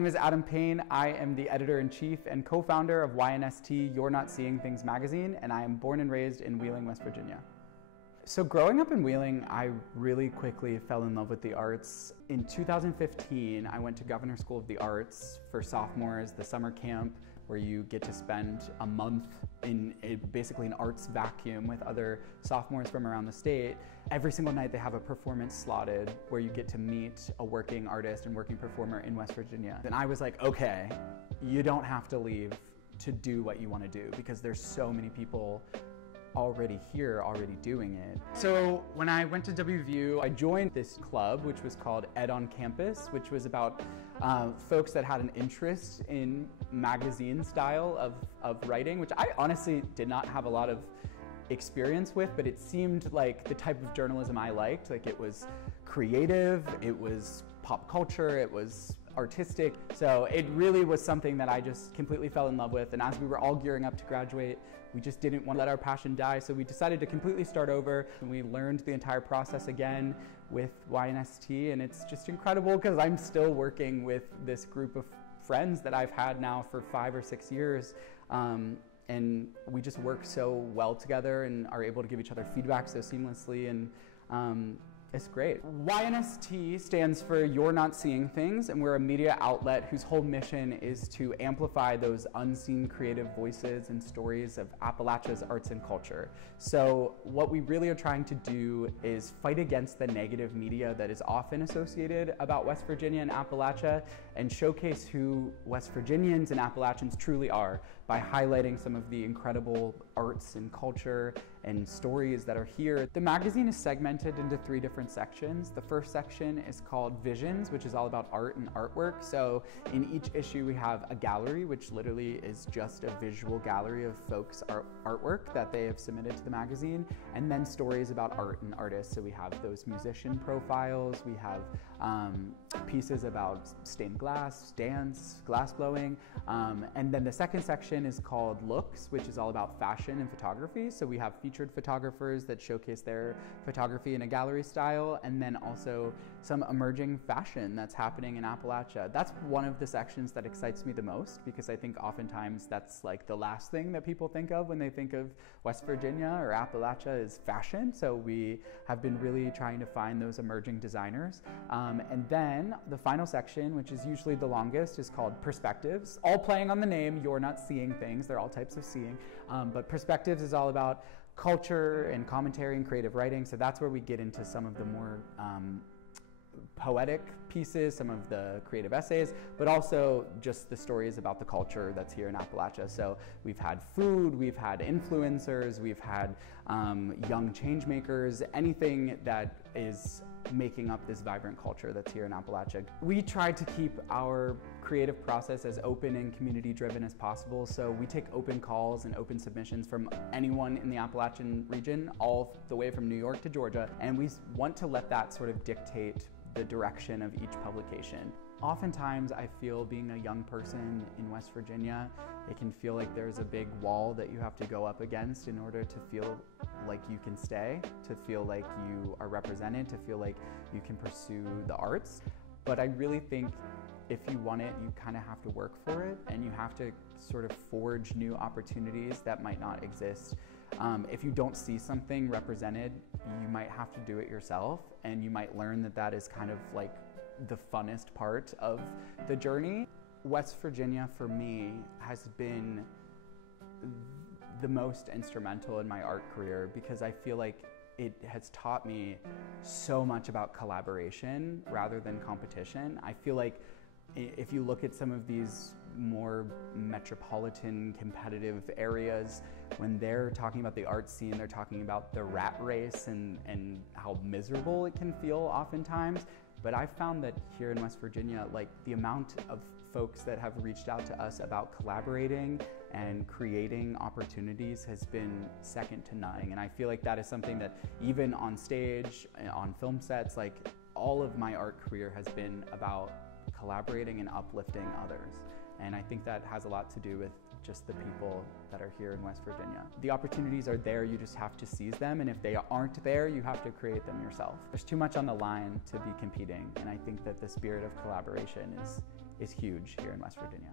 name is Adam Payne. I am the editor-in-chief and co-founder of YNST You're Not Seeing Things magazine, and I am born and raised in Wheeling, West Virginia. So growing up in Wheeling, I really quickly fell in love with the arts. In 2015, I went to Governor School of the Arts for sophomores, the summer camp, where you get to spend a month in basically an arts vacuum with other sophomores from around the state. Every single night they have a performance slotted where you get to meet a working artist and working performer in West Virginia. And I was like, okay, you don't have to leave to do what you want to do, because there's so many people already here, already doing it. So when I went to WVU, I joined this club, which was called Ed on Campus, which was about folks that had an interest in magazine style of writing, which I honestly did not have a lot of experience with, but it seemed like the type of journalism I liked. Like, it was creative, it was pop culture, it was artistic. So it really was something that I just completely fell in love with. And as we were all gearing up to graduate, we just didn't want to let our passion die. So we decided to completely start over, and we learned the entire process again with YNST. And it's just incredible because I'm still working with this group of friends that I've had now for 5 or 6 years. And we just work so well together and are able to give each other feedback so seamlessly. And it's great. YNST stands for You're Not Seeing Things, and we're a media outlet whose whole mission is to amplify those unseen creative voices and stories of Appalachia's arts and culture. So what we really are trying to do is fight against the negative media that is often associated about West Virginia and Appalachia, and showcase who West Virginians and Appalachians truly are by highlighting some of the incredible arts and culture and stories that are here. The magazine is segmented into 3 different sections. The first section is called Visions, which is all about art and artwork. So in each issue we have a gallery, which literally is just a visual gallery of folks' artwork that they have submitted to the magazine, and then stories about art and artists. So we have those musician profiles, we have pieces about stained glass, dance, glass blowing, and then the second section is called Looks, which is all about fashion and photography. So we have featured photographers that showcase their photography in a gallery style, and then also some emerging fashion that's happening in Appalachia. That's one of the sections that excites me the most, because I think oftentimes that's like the last thing that people think of when they think of West Virginia or Appalachia is fashion. So we have been really trying to find those emerging designers. And then the final section, which is usually the longest, is called Perspectives, all playing on the name You're Not Seeing Things. They're all types of seeing, but Perspectives is all about culture and commentary and creative writing. So that's where we get into some of the more poetic pieces, some of the creative essays, but also just the stories about the culture that's here in Appalachia. So we've had food, we've had influencers, we've had young change makers, anything that is making up this vibrant culture that's here in Appalachia. We try to keep our creative process as open and community driven as possible. So we take open calls and open submissions from anyone in the Appalachian region, all the way from New York to Georgia. And we want to let that sort of dictate the direction of each publication. Oftentimes I feel, being a young person in West Virginia, it can feel like there's a big wall that you have to go up against in order to feel like you can stay, to feel like you are represented, to feel like you can pursue the arts. But I really think if you want it, you kind of have to work for it, and you have to sort of forge new opportunities that might not exist. If you don't see something represented, you might have to do it yourself, and you might learn that that is kind of like the funnest part of the journey. West Virginia for me has been the most instrumental in my art career, because I feel like it has taught me so much about collaboration rather than competition. I feel like if you look at some of these more metropolitan competitive areas, when they're talking about the art scene, they're talking about the rat race and how miserable it can feel oftentimes. But I've found that here in West Virginia, like, the amount of folks that have reached out to us about collaborating and creating opportunities has been second to none. And I feel like that is something that even on stage, on film sets, like, all of my art career has been about collaborating and uplifting others. And I think that has a lot to do with just the people that are here in West Virginia. The opportunities are there, you just have to seize them, and if they aren't there, you have to create them yourself. There's too much on the line to be competing, and I think that the spirit of collaboration is huge here in West Virginia.